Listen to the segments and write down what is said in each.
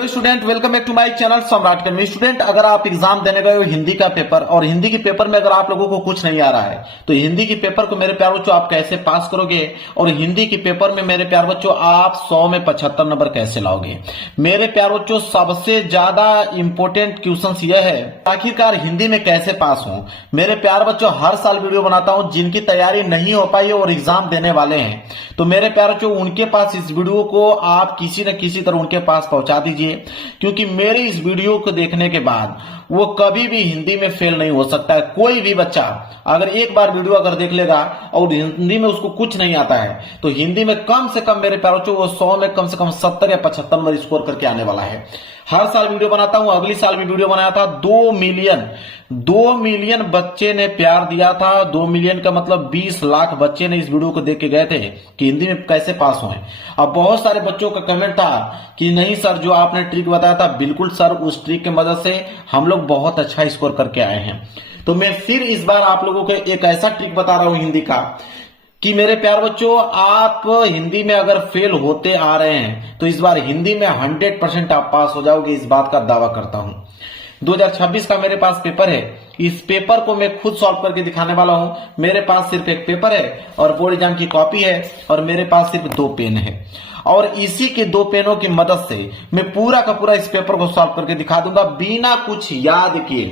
तो student welcome back to my channel Samrat academy. Student अगर आप एग्जाम देने गए हो हिंदी का पेपर और हिंदी के पेपर में अगर आप लोगों को कुछ नहीं आ रहा है तो हिंदी के पेपर को मेरे प्यार बच्चों आप कैसे पास करोगे और हिंदी के पेपर में मेरे प्यार बच्चों आप 100 में 75 नंबर कैसे लाओगे। मेरे प्यार बच्चों सबसे ज्यादा इंपॉर्टेंट क्वेश्चन यह है आखिरकार हिंदी में कैसे पास हो। मेरे प्यार बच्चों हर साल वीडियो बनाता हूं, जिनकी तैयारी नहीं हो पाई और एग्जाम देने वाले हैं तो मेरे प्यार बच्चों उनके पास इस वीडियो को आप किसी न किसी तरह उनके पास पहुंचा दीजिए, क्योंकि मेरे इस वीडियो को देखने के बाद वो कभी भी हिंदी में फेल नहीं हो सकता है। कोई भी बच्चा अगर एक बार वीडियो अगर देख लेगा और हिंदी में उसको कुछ नहीं आता है तो हिंदी में कम से कम मेरे प्यारों वो 100 में कम से कम 70 या 75 नंबर स्कोर करके आने वाला है। हर साल वीडियो बनाता हूं, अगली साल भी वीडियो बनाया था। 2 मिलियन बच्चे ने प्यार दिया था। 2 मिलियन का मतलब 20 लाख बच्चे ने इस वीडियो को देख के गए थे कि हिंदी में कैसे पास हुए। अब बहुत सारे बच्चों का कमेंट था कि नहीं सर जो आपने ट्रिक बताया था, बिल्कुल सर उस ट्रिक की मदद से हम लोग बहुत अच्छा स्कोर करके आए हैं। तो मैं फिर इस बार आप लोगों को एक ऐसा ट्रिक बता रहा हूं हिंदी का कि मेरे प्यार बच्चों आप हिंदी में अगर फेल होते आ रहे हैं तो इस बार हिंदी में 100% आप पास हो जाओगे, इस बात का दावा करता हूं। 2026 का मेरे पास पेपर है, इस पेपर को मैं खुद सॉल्व करके दिखाने वाला हूं। मेरे पास सिर्फ एक पेपर है और बोर्ड एग्जाम की कॉपी है और मेरे पास सिर्फ 2 पेन है और इसी के 2 पेनों की मदद से मैं पूरा का पूरा इस पेपर को सॉल्व करके दिखा दूंगा बिना कुछ याद किए।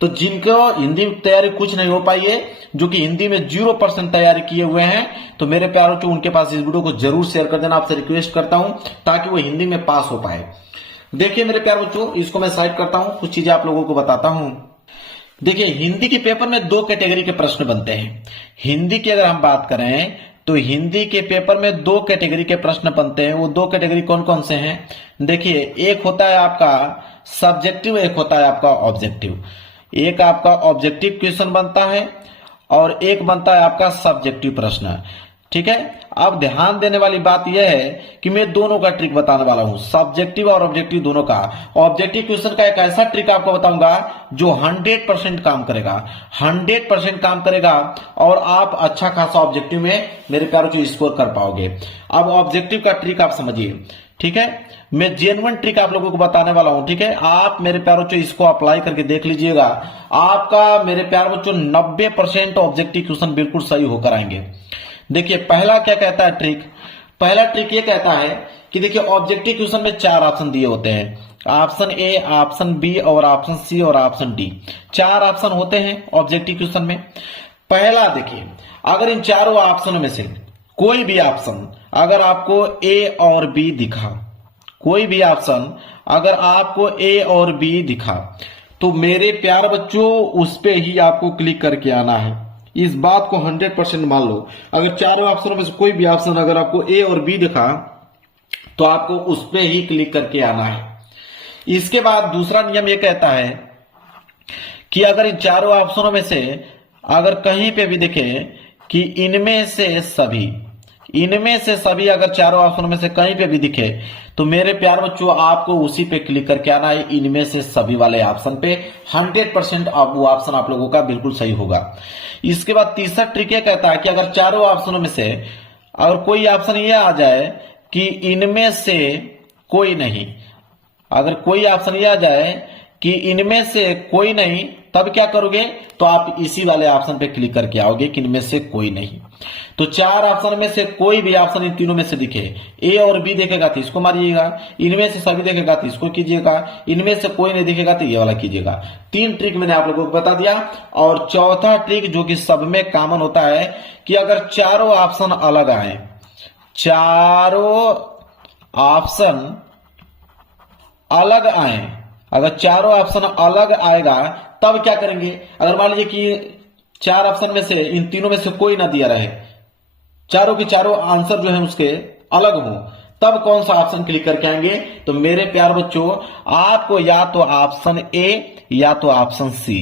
तो जिनको हिंदी तैयारी कुछ नहीं हो पाई है, जो कि हिंदी में 0% तैयारी किए हुए हैं, तो मेरे प्यारों को उनके पास इस वीडियो को जरूर शेयर कर देना, आपसे रिक्वेस्ट करता हूं ताकि वो हिंदी में पास हो पाए। देखिए मेरे प्यार बच्चों, इसको मैं साइड करता हूं, कुछ चीजें आप लोगों को बताता हूं। देखिए हिंदी के पेपर में 2 कैटेगरी के प्रश्न बनते हैं। हिंदी की अगर हम बात करें तो हिंदी के पेपर में 2 कैटेगरी के प्रश्न बनते हैं। वो 2 कैटेगरी कौन कौन से हैं? देखिए एक होता है आपका सब्जेक्टिव, एक होता है आपका ऑब्जेक्टिव। एक आपका ऑब्जेक्टिव क्वेश्चन बनता है और एक बनता है आपका सब्जेक्टिव प्रश्न। ठीक है, अब ध्यान देने वाली बात यह है कि मैं दोनों का ट्रिक बताने वाला हूं, सब्जेक्टिव और ऑब्जेक्टिव दोनों का। ऑब्जेक्टिव क्वेश्चन का एक ऐसा ट्रिक आपको बताऊंगा जो 100% काम करेगा, 100% काम करेगा और आप अच्छा खासा ऑब्जेक्टिव में मेरे प्यारों को स्कोर कर पाओगे। अब ऑब्जेक्टिव का ट्रिक आप समझिए, ठीक है, मैं जेन्युइन ट्रिक आप लोगों को बताने वाला हूं। ठीक है, आप मेरे प्यारों बच्चों इसको अप्लाई करके देख लीजिएगा, आपका मेरे प्यार बच्चों 90% ऑब्जेक्टिव क्वेश्चन बिल्कुल सही होकर आएंगे। देखिए पहला क्या कहता है ट्रिक, पहला ट्रिक ये कहता है कि देखिए ऑब्जेक्टिव क्वेश्चन में 4 ऑप्शन दिए होते हैं, ऑप्शन ए, ऑप्शन बी और ऑप्शन सी और ऑप्शन डी। 4 ऑप्शन होते हैं ऑब्जेक्टिव क्वेश्चन में। पहला देखिए, अगर इन चारों ऑप्शनों में से कोई भी ऑप्शन अगर आपको ए और बी दिखा, कोई भी ऑप्शन अगर आपको ए और बी दिखा तो मेरे प्यार बच्चों उस पे ही आपको क्लिक करके आना है। इस बात को 100% मान लो। अगर चारों ऑप्शनों में से कोई भी ऑप्शन अगर आपको ए और बी दिखा तो आपको उस पे ही क्लिक करके आना है। इसके बाद दूसरा नियम यह कहता है कि अगर इन चारों ऑप्शनों में से अगर कहीं पे भी दिखे कि इनमें से सभी अगर चारों ऑप्शनों में से कहीं पे भी दिखे तो मेरे प्यार बच्चों आपको उसी पे क्लिक करके आना है, इनमें से सभी वाले ऑप्शन पे। 100% वो ऑप्शन आप लोगों का बिल्कुल सही होगा। इसके बाद तीसरा ट्रिक ये कहता है कि अगर चारों ऑप्शनों में से अगर कोई ऑप्शन ये आ जाए कि इनमें से कोई नहीं, अगर कोई ऑप्शन ये आ जाए कि इनमें से कोई नहीं, तब क्या करोगे? तो आप इसी वाले ऑप्शन पे क्लिक करके आओगे कि इनमें से कोई नहीं। तो 4 ऑप्शन में से कोई भी ऑप्शन इन तीनों में से दिखे, ए और बी देखेगा तो इसको मारिएगा, इनमें से सभी देखेगा तो इसको कीजिएगा, इनमें से कोई नहीं दिखेगा तो ये वाला कीजिएगा। 3 ट्रिक मैंने आप लोगों को बता दिया। और चौथा ट्रिक जो कि सब में कॉमन होता है कि अगर चारों ऑप्शन अलग आए, चारों ऑप्शन अलग आए, अगर चारों ऑप्शन अलग आएगा तब क्या करेंगे? अगर मान लीजिए कि 4 ऑप्शन में से इन तीनों में से कोई ना दिया रहे, चारों के चारों आंसर जो है उसके अलग हो, तब कौन सा ऑप्शन क्लिक करके आएंगे? तो मेरे प्यार बच्चों आपको या तो ऑप्शन ए या तो ऑप्शन सी,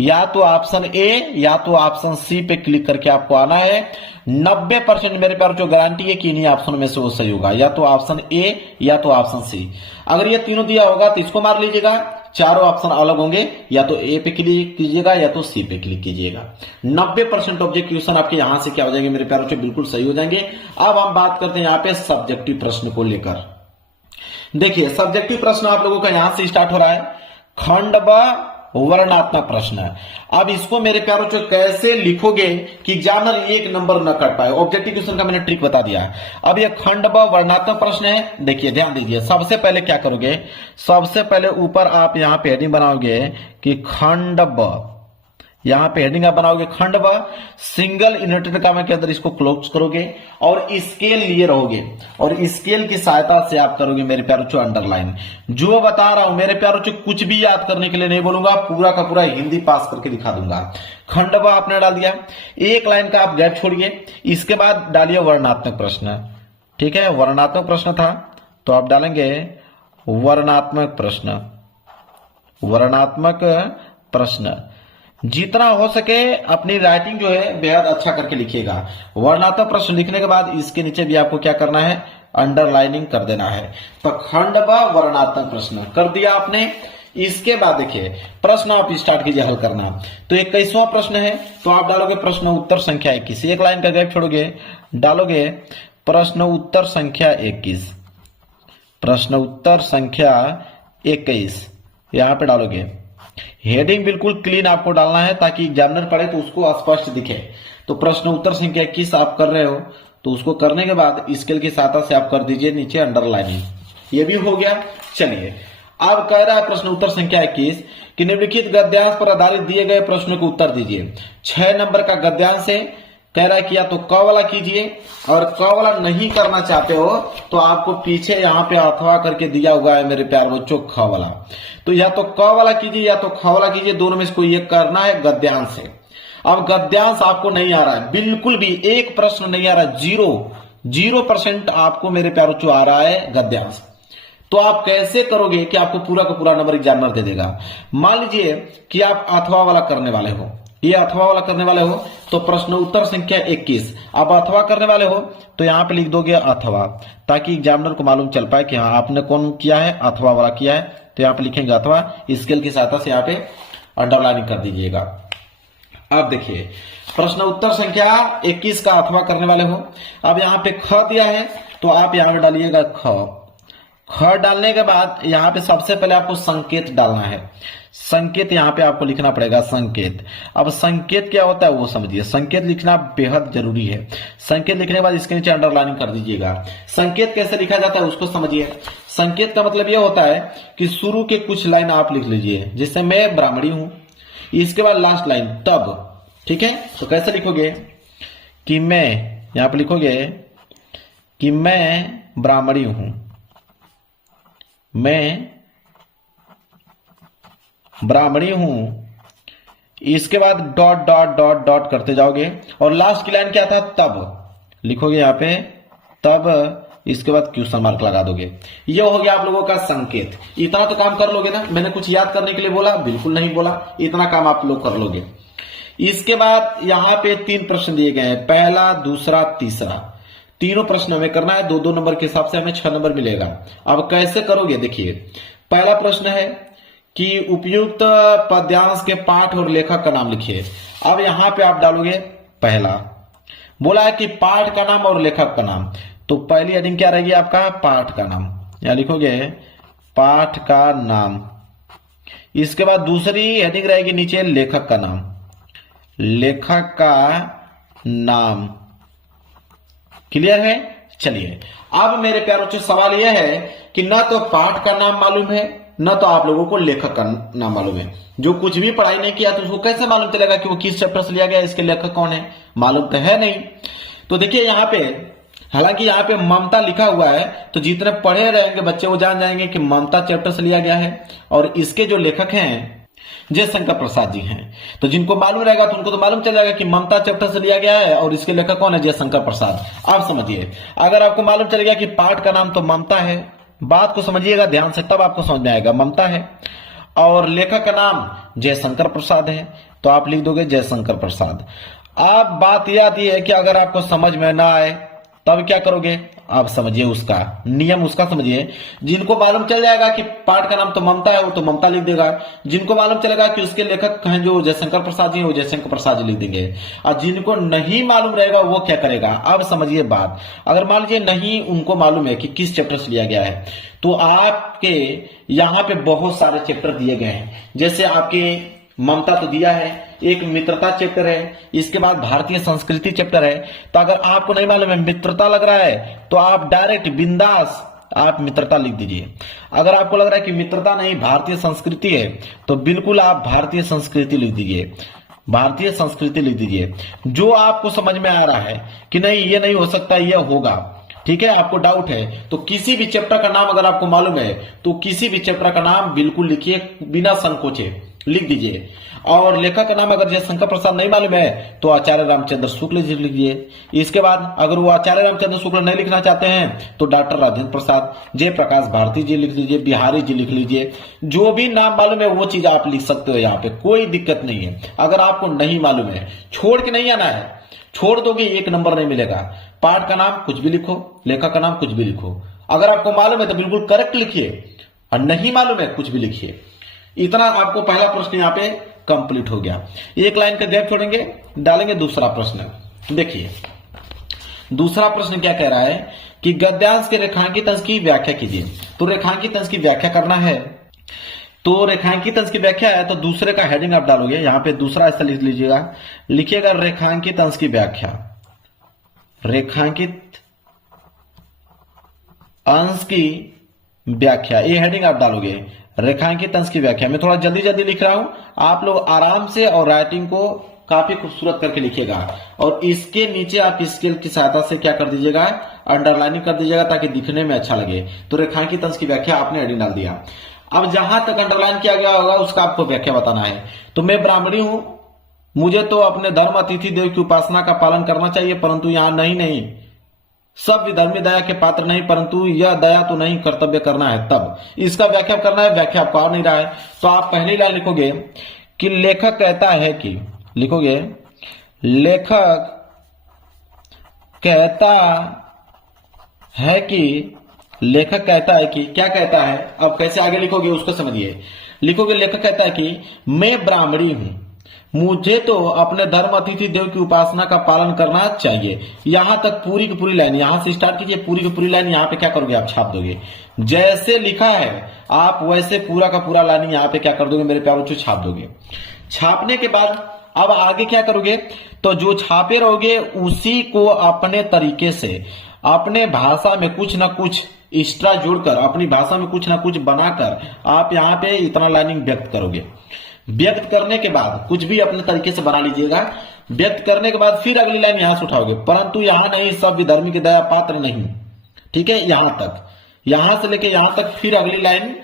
या तो ऑप्शन ए या तो ऑप्शन सी पे क्लिक करके आपको आना है। 90% मेरे प्यार बच्चों गारंटी है कि इन्हीं ऑप्शन में से वो सही होगा, या तो ऑप्शन ए या तो ऑप्शन सी। अगर ये तीनों दिया होगा तो इसको मार लीजिएगा, चारों ऑप्शन अलग होंगे, या तो ए पे क्लिक कीजिएगा या तो सी पे क्लिक कीजिएगा। 90% ऑब्जेक्टिव क्वेश्चन आपके यहां से क्या हो जाएंगे मेरे प्यारों से, बिल्कुल सही हो जाएंगे। अब हम बात करते हैं यहां पे सब्जेक्टिव प्रश्न को लेकर। देखिए सब्जेक्टिव प्रश्न आप लोगों का यहां से स्टार्ट हो रहा है, खंड ब वर्णात्मक प्रश्न। अब इसको मेरे प्यारों जो कैसे लिखोगे कि एग्जामिनर एक नंबर न कट पाए, ऑब्जेक्टिव क्वेश्चन का मैंने ट्रिक बता दिया। अब ये खंड ब वर्णात्मक प्रश्न है। देखिए ध्यान दीजिए, सबसे पहले क्या करोगे, सबसे पहले ऊपर आप यहां पे हेडिंग बनाओगे कि खंड ब, यहां पे हेडिंग आप बनाओगे खंड व, सिंगल इन्वर्टेड कॉमा के अंदर इसको क्लोज करोगे और स्केल लिए रहोगे और स्केल की सहायता से आप करोगे मेरे प्यारों चो अंडरलाइन। जो बता रहा हूं मेरे प्यारों चो कुछ भी याद करने के लिए नहीं बोलूंगा, पूरा का पूरा हिंदी पास करके दिखा दूंगा। खंड व आपने डाल दिया, एक लाइन का आप गैप छोड़िए, इसके बाद डालिए वर्णात्मक प्रश्न। ठीक है, वर्णात्मक प्रश्न था तो आप डालेंगे वर्णात्मक प्रश्न, वर्णात्मक प्रश्न। जितना हो सके अपनी राइटिंग जो है बेहद अच्छा करके लिखिएगा। वर्णात्मक प्रश्न लिखने के बाद इसके नीचे भी आपको क्या करना है, अंडरलाइनिंग कर देना है। तो खंड व वर्णात्मक प्रश्न कर दिया आपने। इसके बाद देखिए प्रश्न आप स्टार्ट कीजिए हल करना। तो 21वां प्रश्न है तो आप डालोगे प्रश्न उत्तर संख्या 21, एक लाइन का गैप छोड़ोगे, डालोगे प्रश्न उत्तर संख्या 21, प्रश्न उत्तर संख्या 21 यहां पे डालोगे। हेडिंग बिल्कुल क्लीन आपको डालना है ताकि एग्जामिनर पढ़े तो उसको स्पष्ट दिखे। तो प्रश्न उत्तर संख्या 21 आप कर रहे हो तो उसको करने के बाद स्केल की सहायता से आप कर दीजिए नीचे अंडरलाइनिंग। ये भी हो गया। चलिए अब कह रहा है प्रश्न उत्तर संख्या 21 कि निम्नलिखित गद्यांश पर आधारित दिए गए प्रश्नों को उत्तर दीजिए। 6 नंबर का गद्यांश है, कह रहा है कि या तो क वाला कीजिए और क वाला नहीं करना चाहते हो तो आपको पीछे यहां पे अथवा करके दिया हुआ है मेरे प्यार बच्चों ख वाला। तो या तो क वाला कीजिए या तो ख वाला कीजिए, दोनों में से कोई एक करना है। गद्यांश है, अब गद्यांश आपको नहीं आ रहा है, बिल्कुल भी एक प्रश्न नहीं आ रहा, 0% आपको मेरे प्यारों चो आ रहा है गद्यांश। तो आप कैसे करोगे कि आपको पूरा का पूरा नंबर एग्जामिनर दे देगा। मान लीजिए कि आप अथवा वाला करने वाले हो, ये अथवा वाला करने वाले हो तो प्रश्न उत्तर संख्या 21 आप अथवा करने वाले हो तो यहां पे लिख दोगे अथवा, ताकि एग्जामिनर को मालूम चल पाए कि हाँ आपने कौन किया है, अथवा वाला किया है। तो यहां पे लिखेंगे अथवा, स्केल की सहायता से यहां पे अंडरलाइनिंग कर दीजिएगा। अब देखिए प्रश्न उत्तर संख्या 21 का अथवा करने वाले हो। अब यहां पे ख दिया है तो आप यहां पे डालिएगा ख डालने के बाद यहां पे सबसे पहले आपको संकेत डालना है। संकेत यहां पे आपको लिखना पड़ेगा संकेत। अब संकेत क्या होता है वो समझिए, संकेत लिखना बेहद जरूरी है। संकेत लिखने के बाद इसके नीचे अंडरलाइनिंग कर दीजिएगा। संकेत कैसे लिखा जाता है उसको समझिए। संकेत का मतलब यह होता है कि शुरू के कुछ लाइन आप लिख लीजिए, जैसे मैं ब्राह्मणी हूं, इसके बाद लास्ट लाइन तब। ठीक है, तो कैसे लिखोगे कि मैं, यहां पर लिखोगे कि मैं ब्राह्मणी हूं, मैं ब्राह्मणी हूं, इसके बाद डॉट डॉट डॉट डॉट करते जाओगे और लास्ट की लाइन क्या था, तब लिखोगे यहां पे तब, इसके बाद क्वेश्चन मार्क लगा दोगे। ये हो गया आप लोगों का संकेत। इतना तो काम कर लोगे ना, मैंने कुछ याद करने के लिए बोला, बिल्कुल नहीं बोला, इतना काम आप लोग कर लोगे। इसके बाद यहां पे 3 प्रश्न दिए गए हैं, पहला दूसरा तीसरा, तीनों प्रश्न हमें करना है। 2-2 नंबर के हिसाब से हमें 6 नंबर मिलेगा। अब कैसे करोगे देखिए, पहला प्रश्न है कि उपयुक्त पद्यांश के पाठ और लेखक का नाम लिखिए। अब यहां पे आप डालोगे पहला, बोला है कि पाठ का नाम और लेखक का नाम, तो पहली हेडिंग क्या रहेगी आपका, पाठ का नाम, यहां लिखोगे पाठ का नाम। इसके बाद दूसरी हेडिंग रहेगी नीचे लेखक का नाम, लेखक का नाम। क्लियर है। चलिए अब मेरे प्यारों से सवाल यह है कि न तो पाठ का नाम मालूम है न तो आप लोगों को लेखक का नाम मालूम है। जो कुछ भी पढ़ाई नहीं किया तो उसको कैसे मालूम चलेगा कि वो किस चैप्टर से लिया गया, इसके लेखक कौन है, मालूम तो है नहीं। तो देखिए यहां पे, हालांकि यहाँ पे ममता लिखा हुआ है तो जितने पढ़े रहेंगे बच्चे वो जान जाएंगे कि ममता चैप्टर से लिया गया है और इसके जो लेखक हैं जयशंकर प्रसाद जी हैं। तो जिनको मालूम रहेगा तो उनको तो मालूम चल जाएगा कि ममता चैप्टर से लिया गया है और इसके लेखक कौन है, जयशंकर प्रसाद। आप समझिए, अगर आपको मालूम चलेगा कि पाठ का नाम तो ममता है, बात को समझिएगा ध्यान से तब आपको समझ में आएगा, ममता है और लेखक का नाम जयशंकर प्रसाद है तो आप लिख दोगे जयशंकर प्रसाद। अब बात यह आती है कि अगर आपको समझ में ना आए तब क्या करोगे, आप समझिए उसका नियम, उसका समझिए। जिनको मालूम चल जाएगा कि पाठ का नाम तो ममता है, वो तो ममता लिख देगा। जिनको मालूम चलेगा कि उसके लेखक हैं जो जयशंकर प्रसाद जी, वो जयशंकर प्रसाद जी लिख देंगे। और जिनको नहीं मालूम रहेगा वो क्या करेगा, अब समझिए बात। अगर मान लीजिए नहीं उनको मालूम है कि किस चैप्टर से लिया गया है, तो आपके यहाँ पे बहुत सारे चैप्टर दिए गए हैं। जैसे आपके ममता तो दिया है, एक मित्रता चैप्टर है, इसके बाद भारतीय संस्कृति चैप्टर है। तो अगर आपको नहीं मालूम है, मित्रता लग रहा है, तो आप डायरेक्ट बिंदास आप मित्रता लिख दीजिए। अगर आपको लग रहा है कि मित्रता नहीं भारतीय संस्कृति है, तो बिल्कुल आप भारतीय संस्कृति लिख दीजिए, भारतीय संस्कृति लिख दीजिए। जो आपको समझ में आ रहा है कि नहीं ये नहीं हो सकता, यह होगा, ठीक है, आपको डाउट है, तो किसी भी चैप्टर का नाम अगर आपको मालूम है तो किसी भी चैप्टर का नाम बिल्कुल लिखिए, बिना संकोचे लिख दीजिए। और लेखक का नाम अगर जयशंकर प्रसाद नहीं मालूम है तो आचार्य रामचंद्र शुक्ल जी लिख दीजिए। इसके बाद अगर वो आचार्य रामचंद्र शुक्ल नहीं लिखना चाहते हैं तो डॉक्टर राजेंद्र प्रसाद, जयप्रकाश भारती जी लिख लीजिए, बिहारी जी लिख लीजिए। जो भी नाम मालूम है वो चीज आप लिख सकते हो, यहाँ पे कोई दिक्कत नहीं है। अगर आपको नहीं मालूम है, छोड़ के नहीं आना है, छोड़ दोगे एक नंबर नहीं मिलेगा। पाठ का नाम कुछ भी लिखो, लेखक का नाम कुछ भी लिखो। अगर आपको मालूम है तो बिल्कुल करेक्ट लिखिए, और नहीं मालूम है कुछ भी लिखिए। इतना आपको पहला प्रश्न यहाँ पे कंप्लीट हो गया। एक लाइन का गैप छोड़ेंगे, डालेंगे दूसरा प्रश्न। देखिए दूसरा प्रश्न क्या कह रहा है कि गद्यांश के रेखांकित अंश की व्याख्या कीजिए। तो रेखांकित अंश की व्याख्या करना है, तो रेखांकित अंश की व्याख्या है तो दूसरे का हेडिंग आप डालोगे, यहां पे दूसरा ऐसा लिख लीजिएगा, लिखिएगा रेखांकित अंश की व्याख्या। रेखांकित अंश की व्याख्या, ये हेडिंग आप डालोगे, रेखांकित अंश की व्याख्या। मैं थोड़ा जल्दी जल्दी लिख रहा हूं, आप लोग आराम से और राइटिंग को काफी खूबसूरत करके लिखिएगा। और इसके नीचे आप स्केल की सहायता से क्या कर दीजिएगा, अंडरलाइनिंग कर दीजिएगा ताकि दिखने में अच्छा लगे। तो रेखांकित अंश की व्याख्या आपने हेडिंग डाल दिया। अब जहां तक अंडरलाइन किया गया होगा उसका आपको व्याख्या बताना है। तो मैं ब्राह्मणी हूं, मुझे तो अपने धर्म अतिथि देव की उपासना का पालन करना चाहिए, परंतु यहां नहीं, सब विधर्मी दया के पात्र नहीं, परंतु यह दया तो नहीं कर्तव्य करना है। तब इसका व्याख्या करना है, व्याख्या आपको आ नहीं रहा है तो आप पहली लाइन लिखोगे कि लेखक कहता है कि, लिखोगे लेखक कहता है कि, लेखक कहता है कि, क्या कहता है, अब कैसे आगे लिखोगे उसको समझिए। लिखोगे लेखक कहता है कि मैं ब्राह्मणी हूं, मुझे तो अपने धर्म अतिथि देव की उपासना का पालन करना चाहिए। यहां तक पूरी की पूरी लाइन यहां से स्टार्ट कीजिए, पूरी की पूरी लाइन यहां पे क्या करोगे आप छाप दोगे। जैसे लिखा है आप वैसे पूरा का पूरा लाइन यहां पे क्या कर दोगे मेरे प्यारे बच्चों, छाप दोगे। छापने के बाद अब आगे क्या करोगे, तो जो छापे रहोगे उसी को अपने तरीके से अपने भाषा में कुछ ना कुछ एक्स्ट्रा जोड़कर, अपनी भाषा में कुछ ना कुछ बनाकर आप यहाँ पे इतना लाइनिंग व्यक्त करोगे। व्यक्त करने के बाद कुछ भी अपने तरीके से बना लीजिएगा। व्यक्त करने के बाद फिर अगली लाइन यहां से उठाओगे, परंतु यहां नहीं, सब विधर्मी के दया पात्र नहीं, ठीक है, यहां तक, यहां से लेके यहां तक। फिर अगली लाइन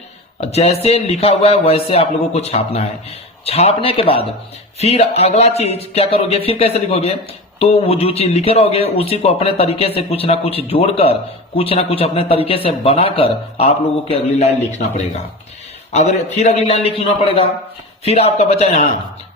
जैसे लिखा हुआ है वैसे आप लोगों को छापना है। छापने के बाद फिर अगला चीज क्या करोगे, फिर कैसे लिखोगे, तो वो जो चीज लिखे रहोगे उसी को अपने तरीके से कुछ ना कुछ जोड़कर, कुछ ना कुछ अपने तरीके से बनाकर आप लोगों को अगली लाइन लिखना पड़ेगा। अगर फिर अगली लाइन लिखना पड़ेगा, फिर आपका बचा यहां,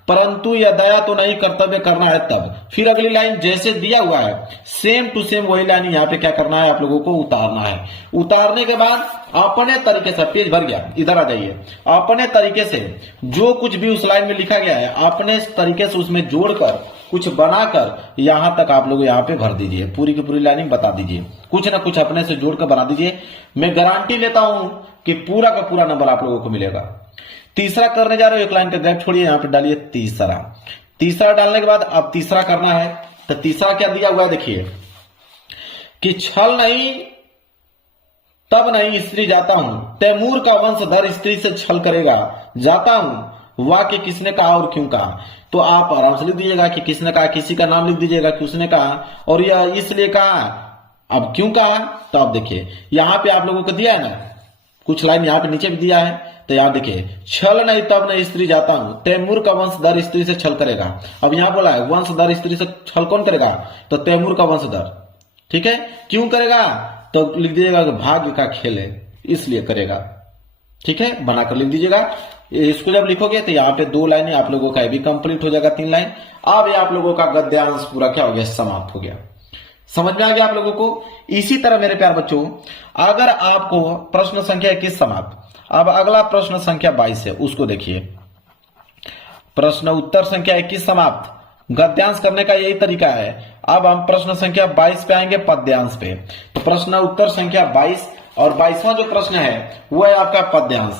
परंतु यह दया तो नहीं कर्तव्य करना है। तब फिर अगली लाइन जैसे दिया हुआ है सेम टू सेम वही लाइन यहाँ पे क्या करना है, आप लोगों को उतारना है। उतारने के बाद अपने तरीके से, पेज भर गया, इधर आ जाइए, अपने तरीके से जो कुछ भी उस लाइन में लिखा गया है अपने तरीके से उसमें जोड़कर कुछ बनाकर यहां तक आप लोग यहाँ पे भर दीजिए। पूरी की पूरी लाइनिंग बता दीजिए, कुछ ना कुछ अपने से जोड़कर बना दीजिए। मैं गारंटी लेता हूं कि पूरा का पूरा नंबर आप लोगों को मिलेगा। तीसरा करने जा रहे हो, एक लाइन का गैप छोड़िए, यहां पे डालिए तीसरा। तीसरा डालने के बाद अब तीसरा करना है, तो तीसरा क्या दिया हुआ है देखिए, कि छल नहीं तब नहीं स्त्री जाता हूं, तैमूर का वंशधर स्त्री से छल करेगा, जाता हूं वाक्य किसने कहा और क्यों कहा। तो आप आराम से लिख दीजिएगा कि किसने कहा, किसी का नाम लिख दीजिएगा कि उसने कहा और यह इसलिए कहा, अब क्यों कहा। तो आप देखिए यहां पे आप लोगों को दिया है ना कुछ लाइन, यहां पे नीचे भी दिया है, तो यहां देखिए छल नहीं तब नहीं स्त्री जाता हूं, तैमूर का वंशधर स्त्री से छल करेगा। अब यहां बोला है वंशधर स्त्री से छल कौन करेगा, तो तैमूर का वंशधर, ठीक है, क्यों करेगा, तो लिख दीजिएगा कि भाग्य का खेल है इसलिए करेगा, ठीक है, बनाकर लिख दीजिएगा। इसको जब लिखोगे तो यहाँ पे 2 लाइनें आप लोगों का भी कंप्लीट हो जाएगा, 3 लाइन। अब ये आप लोगों का गद्यांश पूरा क्या हो गया, समाप्त हो गया। समझ में आ गया आप लोगों को। इसी तरह मेरे प्यार बच्चों, अगर आपको प्रश्न संख्या 21 समाप्त, अब अगला प्रश्न संख्या 22 है, उसको देखिए। प्रश्न उत्तर संख्या 21 समाप्त, गद्यांश करने का यही तरीका है। अब हम प्रश्न संख्या 22 पे आएंगे, पद्यांश पे। तो प्रश्न उत्तर संख्या 22 और 22वां जो प्रश्न है वो है आपका पद्यांश।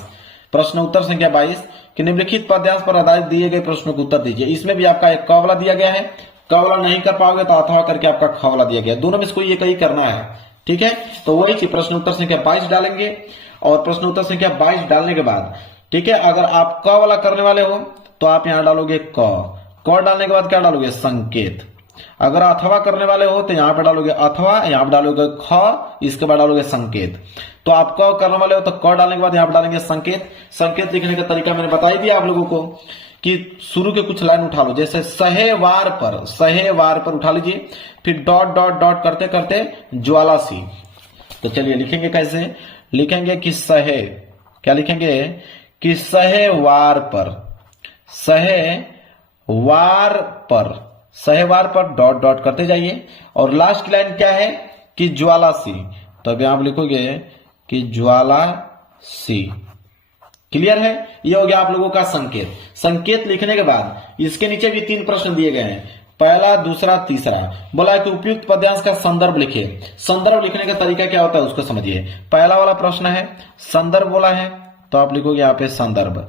प्रश्न उत्तर संख्या 22 कि निम्नलिखित पद्यांश पर आधारित दिए गए प्रश्नों को उत्तर दीजिए। इसमें भी आपका एक क वाला दिया गया है, क वाला नहीं कर पाओगे तो अथवा करके आपका ख वाला दिया गया, दोनों में इसको ये कहीं करना है, ठीक है। तो वही चीज प्रश्न उत्तर संख्या 22 डालेंगे और प्रश्न उत्तर संख्या 22 डालने के बाद, ठीक है, अगर आप क वाला करने वाले हो तो आप यहां डालोगे क डालने के बाद क्या डालोगे, संकेत। अगर अथवा करने वाले हो तो यहां पे डालोगे अथवा, यहां पे डालोगे ख, इसके बाद डालोगे संकेत। तो आप क करने वाले हो तो क डालने के बाद यहां पे डालेंगे संकेत। संकेत लिखने का तरीका मैंने बता ही दिया आप लोगों को कि शुरू के कुछ लाइन उठा लो, जैसे सहेवार पर उठा लीजिए, फिर डॉट डॉट डॉट करते करते ज्वाला सी। तो चलिए लिखेंगे कैसे, लिखेंगे कि सहे, क्या लिखेंगे कि सहेवार पर डॉट डॉट करते जाइए और लास्ट लाइन क्या है कि ज्वाला सी। तो अभी आप लिखोगे कि ज्वाला सी। क्लियर है, ये हो गया आप लोगों का संकेत। संकेत लिखने के बाद इसके नीचे भी 3 प्रश्न दिए गए हैं, पहला, दूसरा, तीसरा। बोला है कि उपयुक्त पद्यांश का संदर्भ लिखिए। संदर्भ लिखने का तरीका क्या होता है उसको समझिए। पहला वाला प्रश्न है संदर्भ बोला है, तो आप लिखोगे यहाँ पे संदर्भ।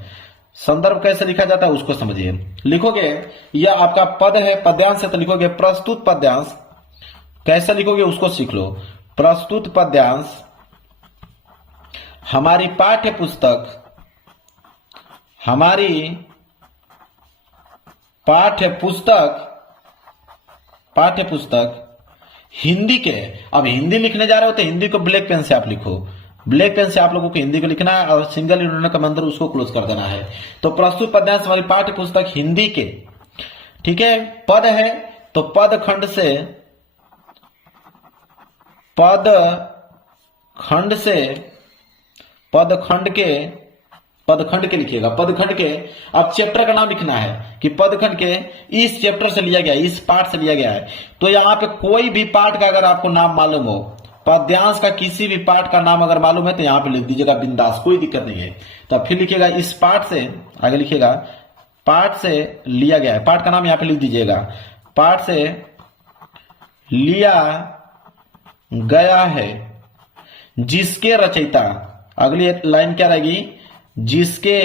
संदर्भ कैसे लिखा जाता है उसको समझिए। लिखोगे यह आपका पद है, पद्यांश है, तो लिखोगे प्रस्तुत पद्यांश। कैसे लिखोगे उसको सीख लो। प्रस्तुत पद्यांश हमारी पाठ्य पुस्तक हिंदी के, अब हिंदी लिखने जा रहे हो तो हिंदी को ब्लैक पेन से आप लिखो, ब्लैक पेन से आप लोगों को हिंदी को लिखना है और सिंगल यूनिट का मंत्र उसको क्लोज कर देना है। तो प्रस्तुत पद्यांश हमारी पाठ्य पुस्तक हिंदी के, ठीक है। पद है तो पदखंड के लिखिएगा। पदखंड के, अब चैप्टर का नाम लिखना है कि पदखंड के इस चैप्टर से लिया गया, इस पाठ से लिया गया है। तो यहां पे कोई भी पाठ का अगर आपको नाम मालूम हो, पद्यांश का किसी भी पाठ का नाम अगर मालूम है तो यहां पे लिख दीजिएगा बिंदास, कोई दिक्कत नहीं है। तो फिर लिखिएगा इस पाठ से, आगे लिखिएगा पाठ से लिया गया है, पाठ का नाम यहां पे लिख दीजिएगा, पाठ से लिया गया है जिसके रचयिता, अगली लाइन क्या रहेगी, जिसके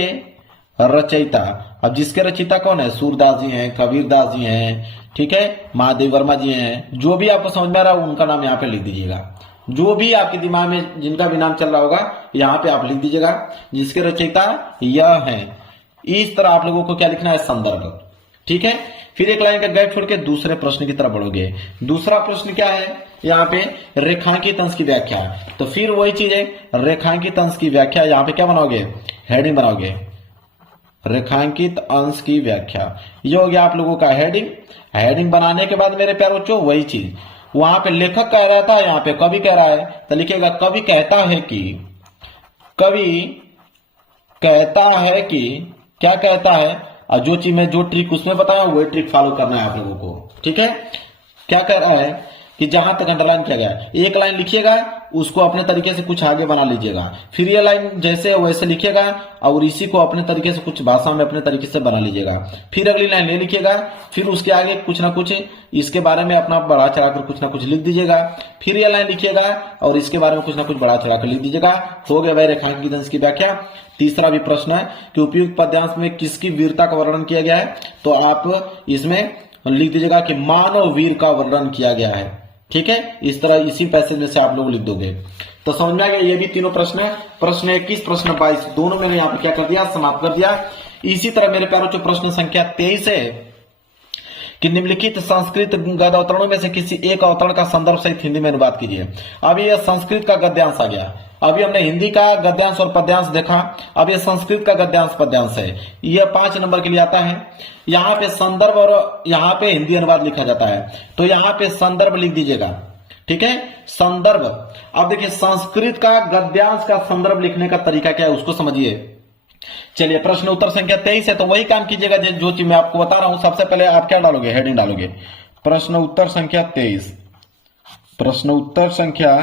रचयिता। अब जिसके रचयिता कौन है, सूरदास जी हैं, कबीरदास जी हैं, ठीक है, महादेव वर्मा जी हैं, जो भी आपको समझ में आ रहा है उनका नाम यहाँ पे लिख दीजिएगा। जो भी आपके दिमाग में जिनका भी नाम चल रहा होगा यहाँ पे आप लिख दीजिएगा, जिसके रचयिता यह है। इस तरह आप लोगों को क्या लिखना है, संदर्भ, ठीक है। फिर एक लाइन का गैप छोड़ के दूसरे प्रश्न की तरफ बढ़ोगे। दूसरा प्रश्न क्या है, यहाँ पे रेखांकित अंश की व्याख्या। तो फिर वही चीज है, रेखांकित अंश की व्याख्या। यहाँ पे क्या बनाओगे, हेडिंग बनाओगे, रेखांकित अंश की व्याख्या। ये हो गया आप लोगों का हेडिंग। हेडिंग बनाने के बाद मेरे प्यारे बच्चों वही चीज, वहां पे लेखक कह रहा था, यहाँ पे कवि कह रहा है, तो लिखेगा कवि कहता है कि, क्या कहता है, और जो चीज मैं जो ट्रिक उसमें बताया वही ट्रिक फॉलो करना है आप लोगों को, ठीक है। क्या कह रहा है कि जहां तक अंडरलाइन किया गया है, एक लाइन लिखिएगा, उसको अपने तरीके से कुछ आगे बना लीजिएगा, फिर ये लाइन जैसे वैसे लिखिएगा और इसी को अपने तरीके से कुछ भाषा में अपने तरीके से बना लीजिएगा। फिर अगली लाइन ले लिखिएगा, फिर उसके आगे कुछ ना कुछ इसके बारे में अपना बढ़ा चढ़ाकर कुछ ना कुछ लिख दीजिएगा। फिर ये लाइन लिखिएगा और इसके बारे में कुछ ना कुछ बढ़ा चढ़ाकर लिख दीजिएगा। हो गया भाई रेखांकित अंश की व्याख्या। तीसरा भी प्रश्न है कि उपयुक्त पद्यांश में किसकी वीरता का वर्णन किया गया है, तो आप इसमें लिख दीजिएगा कि मानव वीर का वर्णन किया गया है, ठीक है। इस तरह इसी पैसेज में से आप लोग लिख दोगे। तो समझ में आ गया, ये भी तीनों प्रश्न है, प्रश्न 21, प्रश्न 22, दोनों मैंने यहाँ पे क्या कर दिया, समाप्त कर दिया। इसी तरह मेरे प्यारों जो प्रश्न संख्या 23 है कि निम्नलिखित संस्कृत गद्य अवतरणों में से किसी एक अवतरण का संदर्भ सहित हिंदी में अनुवाद कीजिए। अभी यह संस्कृत का गद्यांश आ गया, अभी हमने हिंदी का गद्यांश और पद्यांश देखा, अब ये संस्कृत का गद्यांश पद्यांश है, यह 5 नंबर के लिए आता है। यहाँ पे संदर्भ और यहाँ पे हिंदी अनुवाद लिखा जाता है, तो यहाँ पे संदर्भ लिख दीजिएगा, ठीक है, संदर्भ। अब देखिए संस्कृत का गद्यांश का संदर्भ लिखने का तरीका क्या है उसको समझिए। चलिए प्रश्न उत्तर संख्या 23 है, तो वही काम कीजिएगा जो चीज मैं आपको बता रहा हूं। सबसे पहले आप क्या डालोगे, हेडिंग डालोगे, प्रश्न उत्तर संख्या 23, प्रश्न उत्तर संख्या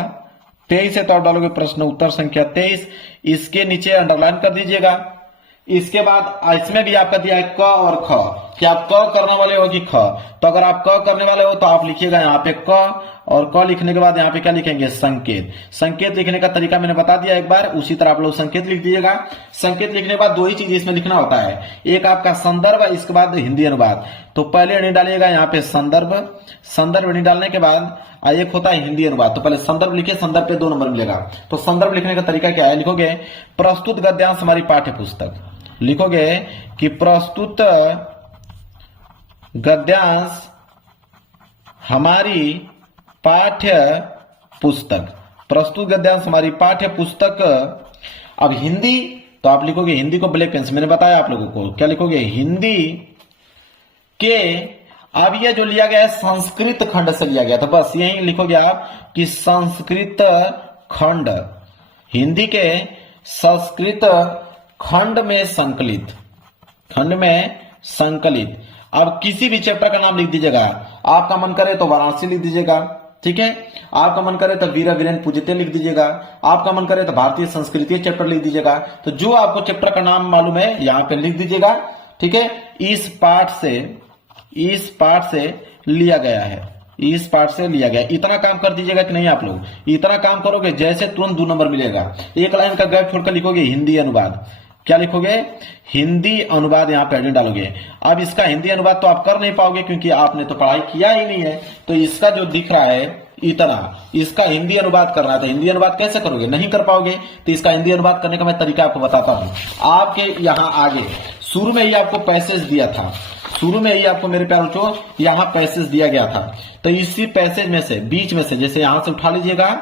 23 है, तो आप डालोगे प्रश्न उत्तर संख्या 23। इसके नीचे अंडरलाइन कर दीजिएगा। इसके बाद इसमें भी आपका दिया है क और ख, कि आप क करने वाले हो कि ख। तो अगर आप क करने वाले हो तो आप लिखिएगा यहाँ पे क, और क लिखने के बाद यहाँ पे क्या लिखेंगे, संकेत। संकेत लिखने का तरीका मैंने बता दिया एक बार, उसी तरह आप लोग संकेत लिख दीजिएगा। संकेत लिखने के बाद दो ही चीज इसमें लिखना होता है, एक आपका संदर्भ, इसके बाद हिंदी अनुवाद। तो पहले नहीं डालिएगा यहाँ पे संदर्भ, संदर्भ नहीं डालने के बाद एक होता है हिंदी अनुवाद। तो पहले संदर्भ लिखिए, संदर्भ पे 2 नंबर मिलेगा। तो संदर्भ लिखने का तरीका क्या है, लिखोगे प्रस्तुत गद्यांश हमारी पाठ्य पुस्तक, लिखोगे कि प्रस्तुत गद्यांश हमारी पाठ्य पुस्तक, प्रस्तुत गद्यांश हमारी पाठ्य पुस्तक। अब हिंदी, तो आप लिखोगे हिंदी को ब्लैक पेन से, मैंने बताया आप लोगों को क्या लिखोगे, हिंदी के, अब ये जो लिया गया है संस्कृत खंड से लिया गया, तो बस यही लिखोगे आप कि संस्कृत खंड, हिंदी के संस्कृत खंड में संकलित, खंड में संकलित। अब किसी भी चैप्टर का नाम लिख दीजिएगा, आपका मन करे तो वाराणसी लिख दीजिएगा, ठीक है, आपका मन करे तो वीर वीरेन पूजिते लिख दीजिएगा, आपका मन करे तो भारतीय संस्कृति चैप्टर लिख दीजिएगा। तो जो आपको चैप्टर का नाम मालूम है यहाँ पे लिख दीजिएगा, ठीक है। इस पाठ से लिया गया है, इस पाठ से लिया गया। इतना काम कर दीजिएगा कि नहीं, आप लोग इतना काम करोगे जैसे तुरंत 2 नंबर मिलेगा। एक लाइन का गैप छोड़कर लिखोगे हिंदी अनुवाद, क्या लिखोगे, हिंदी अनुवाद, यहाँ पे हेडिंग डालोगे। अब इसका हिंदी अनुवाद तो आप कर नहीं पाओगे क्योंकि आपने तो पढ़ाई किया ही नहीं है। तो इसका जो दिख रहा है इतना, इसका हिंदी अनुवाद करना है, तो हिंदी अनुवाद कैसे करोगे, नहीं कर पाओगे। तो इसका हिंदी अनुवाद करने का मैं तरीका आपको बताता हूं। आपके यहाँ आगे शुरू में ही आपको पैसेज दिया था, शुरू में ही आपको मेरे प्यारे बच्चों यहाँ पैसेज दिया गया था। तो इसी पैसेज में से, बीच में से, जैसे यहां से उठा लीजिएगा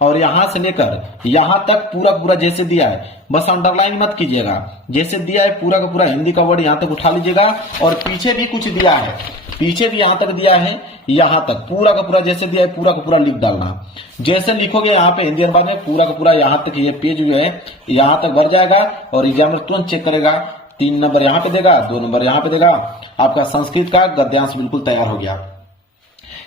और यहां से लेकर यहां तक पूरा पूरा जैसे दिया है, बस अंडरलाइन मत कीजिएगा, जैसे दिया है पूरा का पूरा हिंदी का वर्ड यहां तक उठा लीजिएगा। और पीछे भी कुछ दिया है, पीछे भी यहां तक दिया है, यहां तक पूरा का पूरा जैसे दिया है पूरा का पूरा लिख डालना। जैसे लिखोगे यहाँ पे हिंदी अनुवाद में पूरा का पूरा यहां तक ये पेज जो है यहां तक भर जाएगा और एग्जामिनर तुरंत चेक करेगा, 3 नंबर यहाँ पे देगा, 2 नंबर यहाँ पे देगा। आपका संस्कृत का गद्यांश बिल्कुल तैयार हो गया।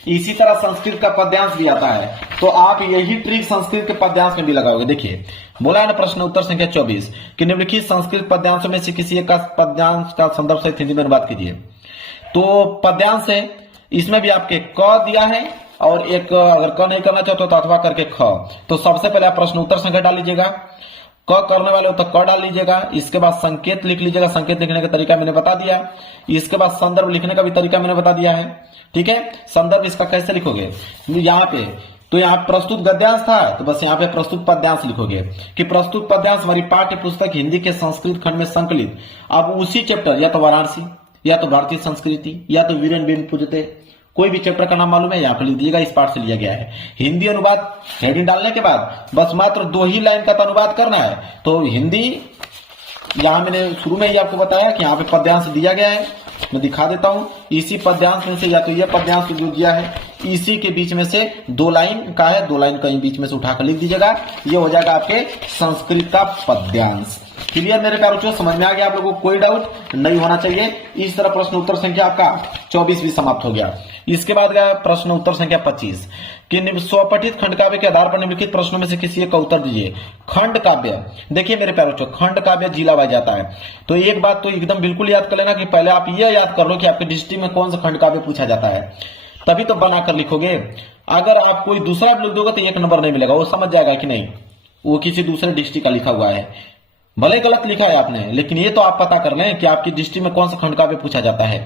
इसी तरह संस्कृत का पद्यांश भी आता है, तो आप यही ट्रिक संस्कृत के पद्यांश में भी लगाओगे। देखिए बोला है ना प्रश्न उत्तर संख्या 24 कि निम्नलिखित संस्कृत पद्यांशों में से किसी एक का पद्यांश का संदर्भ सहित हिंदी में अनुवाद कीजिए। तो पद्यांश है, इसमें भी आपके क दिया है और एक अगर क नहीं करना चाहते तो अथवा करके ख। तो सबसे पहले आप प्रश्न उत्तर संख्या डाल लीजिएगा, क करने वाले हो तो क डाल लीजिएगा। इसके बाद संकेत लिख लीजिएगा, संकेत लिखने का तरीका मैंने बता दिया। इसके बाद संदर्भ लिखने का भी तरीका मैंने बता दिया है, ठीक है। संदर्भ इसका कैसे लिखोगे, यहाँ पे तो यहाँ प्रस्तुत गद्यांश था, तो बस यहाँ पे प्रस्तुत पद्यांश लिखोगे कि प्रस्तुत पद्यांश हमारी पाठ्य पुस्तक हिंदी के संस्कृत खंड में संकलित। अब उसी चैप्टर, या तो वाराणसी, या तो भारतीय संस्कृति, या तो वीरेन बेन पूजते, कोई भी चैप्टर का नाम मालूम है यहाँ पे लिख दीजिएगा, इस पाठ से लिया गया है। हिंदी अनुवाद हेडिंग डालने के बाद बस मात्र 2 ही लाइन का तो अनुवाद करना है। तो हिंदी, यहाँ मैंने शुरू में ही आपको बताया कि यहाँ पे पद्यांश दिया गया है, मैं दिखा देता हूं। इसी पद्यांश में से, या तो ये पद्यांश जो दिया है इसी के बीच में से 2 लाइन का है, 2 लाइन कहीं बीच में से उठाकर लिख दीजिएगा, ये हो जाएगा आपके संस्कृत का पद्यांश। क्लियर मेरे प्यारे बच्चों, समझ में आ गया आप लोगों को, कोई डाउट नहीं होना चाहिए। इस तरह प्रश्न उत्तर संख्या आपका 24 भी समाप्त हो गया। इसके बाद गया प्रश्न उत्तर संख्या 25 कि स्वपठित खंड काव्य के आधार पर निम्नलिखित प्रश्नों में से किसी एक का उत्तर दीजिए। खंड काव्य, देखिए मेरे प्यारे बच्चों, खंड काव्य जिला वाइज आता है। तो एक बात तो एकदम बिल्कुल याद कर लेना कि पहले आप यह याद कर लो कि आपके डिस्ट्रिक्ट में कौन सा खंड काव्य पूछा जाता है, तभी तो बनाकर लिखोगे। अगर आप कोई दूसरा भी लिख दोगे तो 1 नंबर नहीं मिलेगा, वो समझ जाएगा कि नहीं वो किसी दूसरे डिस्ट्रिक्ट का लिखा हुआ है, भले गलत लिखा है आपने, लेकिन ये तो आप पता कर लें कि आपकी डिस्ट्रिक्ट में कौन सा खंड काव्य पूछा जाता है।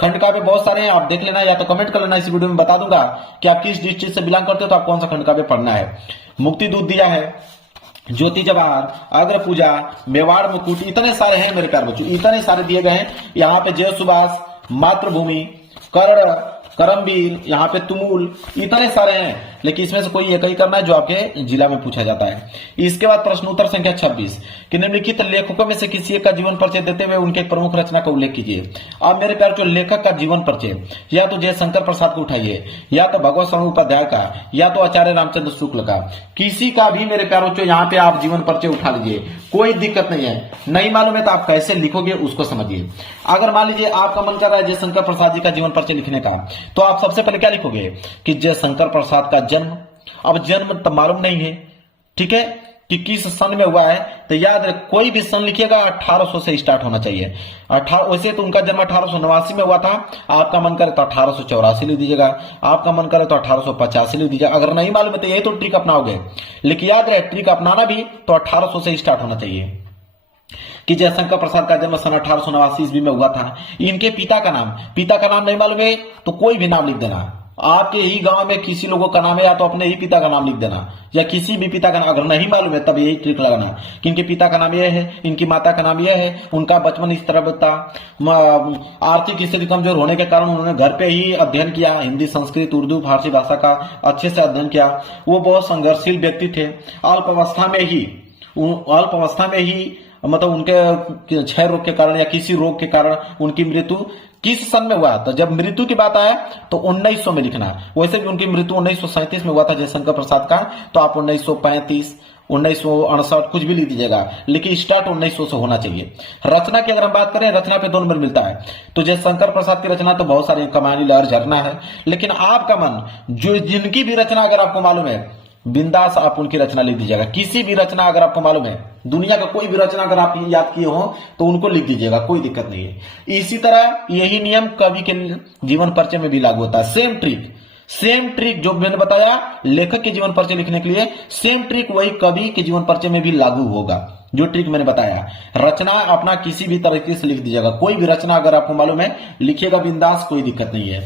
खंड काव्य बहुत सारे हैं, आप देख लेना, या तो कमेंट कर लेना, इस वीडियो में बता दूंगा कि आप किस डिस्ट्रिक्ट से बिलोंग करते हो तो आप कौन सा खंड काव्य पढ़ना है। मुक्ति दूत दिया है, ज्योति जवाहर, अग्र पूजा, मेवाड़ मुकुट, इतने सारे हैं मेरे प्यारे बच्चों, इतने सारे दिए गए हैं। यहाँ पे जय सुभाष, मातृभूमि, कर्ण, करमबीर, यहाँ पे तुमुल, इतने सारे हैं, लेकिन इसमें से कोई एक ही करना है जो आपके जिला में पूछा जाता है। इसके बाद प्रश्न उत्तर संख्या 26 कि निम्नलिखित लेखकों में से किसी एक का जीवन परिचय देते हुए उनके एक प्रमुख रचना का उल्लेख कीजिए। अब मेरे प्यारे जो लेखक का जीवन परिचय, या तो जयशंकर प्रसाद को उठाइए, या तो भगवत स्वामी उपाध्याय का, या तो आचार्य रामचंद्र शुक्ल का, किसी का भी मेरे प्यारे बच्चों यहाँ पे आप जीवन परिचय उठा लीजिए, कोई दिक्कत नहीं है। नहीं मालूम है तो आप कैसे लिखोगे उसको समझिए। अगर मान लीजिए आपका मन कर रहा है जयशंकर प्रसाद जी का जीवन परिचय लिखने का, तो आप सबसे पहले क्या लिखोगे कि जयशंकर प्रसाद का जन्म। अब जन्म तो मालूम नहीं है, ठीक है, कि किस सन में हुआ है, तो याद रख कोई भी सन लिखिएगा 1800 से स्टार्ट होना चाहिए। वैसे तो उनका जन्म 1889 में हुआ था, आपका मन करे तो 1884 लिख दीजिएगा, आपका मन करे तो 1885 लिख दीजिएगा। अगर नहीं मालूम है तो यही तो ट्रिक अपनाओगे, लेकिन याद रहे ट्रिक अपनाना भी तो 1800 से स्टार्ट होना चाहिए कि जयशंकर प्रसाद का जन्म सन 1889 ईस्वी में हुआ था। इनके पिता का नाम नहीं मालूम है तो कोई भी नाम लिख देना। आपके ही गांव में किसी लोगों का नाम है या तो अपने ही पिता का नाम लिख देना, या किसी भी पिता का नाम। अगर नहीं मालूम है तब यही ट्रिक लगाना कि इनके पिता का नाम यह है, इनकी माता का नाम यह है, उनका बचपन इस तरह था, आर्थिक स्थिति कमजोर होने के कारण उन्होंने घर पे ही अध्ययन किया, हिंदी, संस्कृत, उर्दू, फारसी भाषा का अच्छे से अध्ययन किया। वो बहुत संघर्षशील व्यक्ति थे। अल्पावस्था में ही मतलब उनके क्षय रोग के कारण या किसी रोग के कारण उनकी मृत्यु किस सन में हुआ। तो जब मृत्यु की बात आए तो 1900 में लिखना है। वैसे भी उनकी मृत्यु 1937 में हुआ था जयशंकर प्रसाद का, तो आप 1935, 1968 कुछ भी लिख दीजिएगा, लेकिन स्टार्ट 1900 से होना चाहिए। रचना की अगर हम बात करें, रचना पे 2 नंबर मिलता है। तो जयशंकर प्रसाद की रचना तो बहुत सारी, कमानी, लहर, झरना है, लेकिन आपका मन जो जिनकी भी रचना अगर आपको मालूम है बिंदास आप उनकी रचना लिख दीजिएगा। किसी भी रचना अगर आपको मालूम है, दुनिया का कोई भी रचना अगर आप याद किए हो तो उनको लिख दीजिएगा, कोई दिक्कत नहीं है। इसी तरह यही नियम कवि के जीवन परिचय में भी लागू होता है। सेम ट्रिक जो मैंने बताया लेखक के जीवन परिचय लिखने के लिए, सेम ट्रिक वही कवि के जीवन परिचय में भी लागू होगा। जो ट्रिक मैंने बताया, रचना अपना किसी भी तरीके से लिख दीजिएगा। कोई भी रचना अगर आपको मालूम है लिखिएगा बिंदास, कोई दिक्कत नहीं है।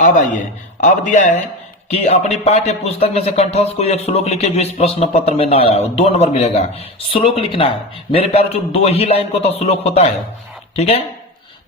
अब आइए, अब दिया है कि अपनी पाठ्य पुस्तक में से कंठस्थ कोई एक श्लोक लिखे जो इस प्रश्न पत्र में ना आया हो। 2 नंबर मिलेगा। श्लोक लिखना है मेरे प्यारे, जो 2 ही लाइन को तो श्लोक होता है, ठीक है,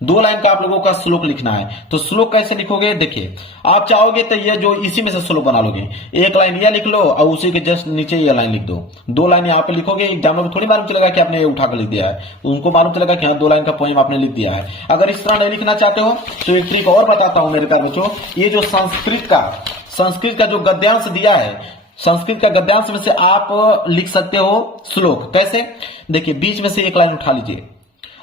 2 लाइन का आप लोगों का श्लोक लिखना है। तो श्लोक कैसे लिखोगे, देखिए आप चाहोगे तो ये जो इसी में से श्लोक बना लोगे। 1 लाइन यह लिख लो और उसी के जस्ट नीचे ये लाइन लिख दो। 2 लाइन यहाँ पे लिखोगे, एग्जामिनर को थोड़ी मालूम चलेगा कि आपने ये उठाकर लिख दिया है, उनको मालूम चलेगा कि हाँ 2 लाइन का पोएम आपने लिख दिया है। अगर इस तरह नहीं लिखना चाहते हो तो एक ट्रिक और बताता हूं मेरे प्यारे बच्चों। ये जो संस्कृत का जो गद्यांश दिया है, संस्कृत का गद्यांश में से आप लिख सकते हो श्लोक। कैसे, देखिए बीच में से 1 लाइन उठा लीजिए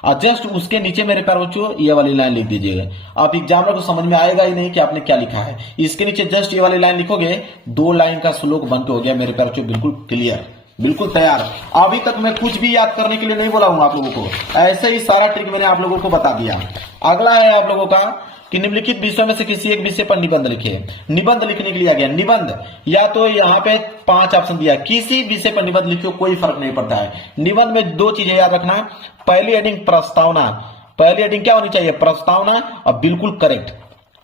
और जस्ट उसके नीचे मेरे प्यारे बच्चों ये वाली लाइन लिख दीजिएगा। आप एग्जामिनर को समझ में आएगा ही नहीं कि आपने क्या लिखा है। इसके नीचे जस्ट ये वाली लाइन लिखोगे, 2 लाइन का श्लोक बन के हो गया मेरे प्यारे बच्चों, बिल्कुल क्लियर, बिल्कुल तैयार। अभी तक मैं कुछ भी याद करने के लिए नहीं बोला हूं आप लोगों को, ऐसे ही सारा ट्रिक मैंने आप लोगों को बता दिया। अगला है आप लोगों का कि निम्नलिखित विषयों में से किसी एक विषय पर निबंध लिखिए। निबंध लिखने के लिए आ गया निबंध, या तो यहाँ पे 5 ऑप्शन दिया, किसी विषय पर निबंध लिखियो, कोई फर्क नहीं पड़ता है। निबंध में 2 चीजें याद रखना, पहली हेडिंग प्रस्तावना। पहली हेडिंग क्या होनी चाहिए, प्रस्तावना, और बिल्कुल करेक्ट।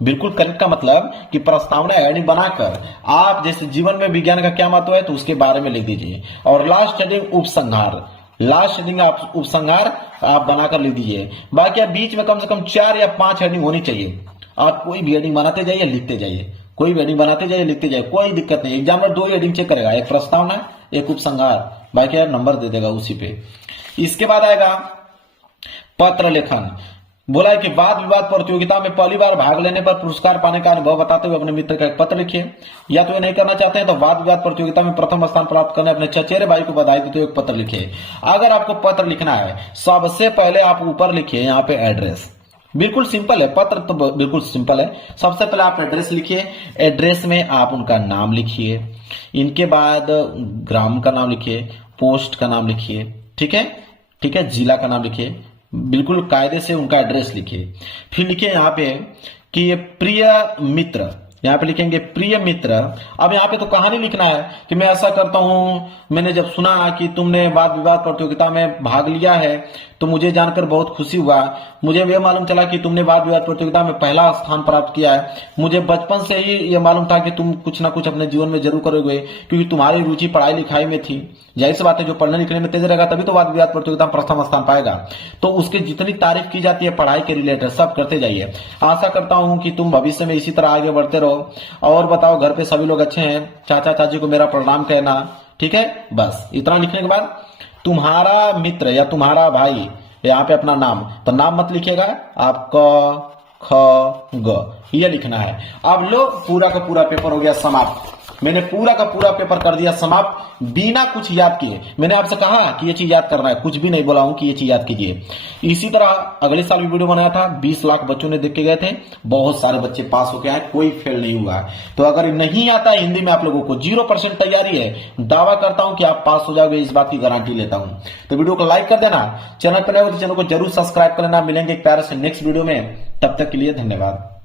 बिल्कुल करेक्ट का मतलब कि प्रस्तावना हेडिंग बनाकर आप जैसे जीवन में विज्ञान का क्या महत्व है तो उसके बारे में लिख दीजिए। और लास्ट हेडिंग उपसंहार, लास्ट हेडिंग आप उपसंहार आप बनाकर लिख दीजिए। बाकी आप बीच में कम से कम 4 या 5 हेडिंग होनी चाहिए। आप कोई भी हेडिंग बनाते जाइए, लिखते जाइए, कोई भी हेडिंग बनाते जाइए, लिखते जाइए, कोई दिक्कत नहीं। एग्जामिनर 2 हेडिंग चेक करेगा, एक प्रस्तावना, एक उपसंहार, बाकी यार नंबर दे देगा उसी पे। इसके बाद आएगा पत्र लेखन। बोला है कि वाद विवाद प्रतियोगिता में पहली बार भाग लेने पर पुरस्कार पाने का अनुभव बताते हुए अपने मित्र का एक पत्र लिखिए। या तो ये नहीं करना चाहते हैं तो वाद विवाद प्रतियोगिता में प्रथम स्थान प्राप्त करने अपने चचेरे भाई को बधाई देते हुए एक पत्र लिखिए। अगर आपको पत्र लिखना है सबसे पहले आप ऊपर लिखिए यहाँ पे एड्रेस। बिल्कुल सिंपल है, पत्र तो बिल्कुल सिंपल है। सबसे पहले आप एड्रेस लिखिए, एड्रेस में आप उनका नाम लिखिए, इनके बाद ग्राम का नाम लिखिए, पोस्ट का नाम लिखिए, ठीक है, जिला का नाम लिखिए, बिल्कुल कायदे से उनका एड्रेस लिखिए। फिर लिखिए यहाँ पे कि ये प्रिय मित्र, यहाँ पे लिखेंगे प्रिय मित्र। अब यहाँ पे तो कहानी लिखना है कि मैं ऐसा करता हूं, मैंने जब सुना कि तुमने वाद विवाद प्रतियोगिता में भाग लिया है तो मुझे जानकर बहुत खुशी हुआ। मुझे यह मालूम चला कि तुमने वाद विवाद प्रतियोगिता में पहला स्थान प्राप्त किया है। मुझे बचपन से ही यह मालूम था कि तुम कुछ ना कुछ अपने जीवन में जरूर करोगे, क्योंकि तुम्हारी रुचि पढ़ाई लिखाई में थी। जाहिर सी बात है, जो पढ़ने लिखने में तेज रहेगा तभी तो वाद विवाद प्रतियोगिता में प्रथम स्थान पाएगा। तो उसकी जितनी तारीफ की जाती है पढ़ाई के रिलेटेड सब करते जाइए। आशा करता हूं कि तुम भविष्य में इसी तरह आगे बढ़ते रहो। और बताओ घर पे सभी लोग अच्छे हैं, चाचा चाची को मेरा प्रणाम कहना, ठीक है। बस इतना लिखने के बाद तुम्हारा मित्र या तुम्हारा भाई, यहाँ पे अपना नाम, तो नाम मत लिखिएगा आप, क ख ग ये लिखना है। अब लो पूरा का पूरा पेपर हो गया समाप्त। मैंने पूरा का पूरा पेपर कर दिया समाप्त बिना कुछ याद किए। मैंने आपसे कहा कि ये चीज याद करना है, कुछ भी नहीं बोला हूं कि ये चीज याद कीजिए। इसी तरह अगले साल भी वीडियो बनाया था, 20 लाख बच्चों ने देख के गए थे, बहुत सारे बच्चे पास होके आए, कोई फेल नहीं हुआ। तो अगर नहीं आता है हिंदी में आप लोगों को 0% तैयारी है, दावा करता हूं कि आप पास हो जाओगे, इस बात की गारंटी लेता हूं। तो वीडियो को लाइक कर देना, चैनल पर नए हो तो चैनल को जरूर सब्सक्राइब कर लेना। मिलेंगे एक प्यारे से नेक्स्ट वीडियो में, तब तक के लिए धन्यवाद।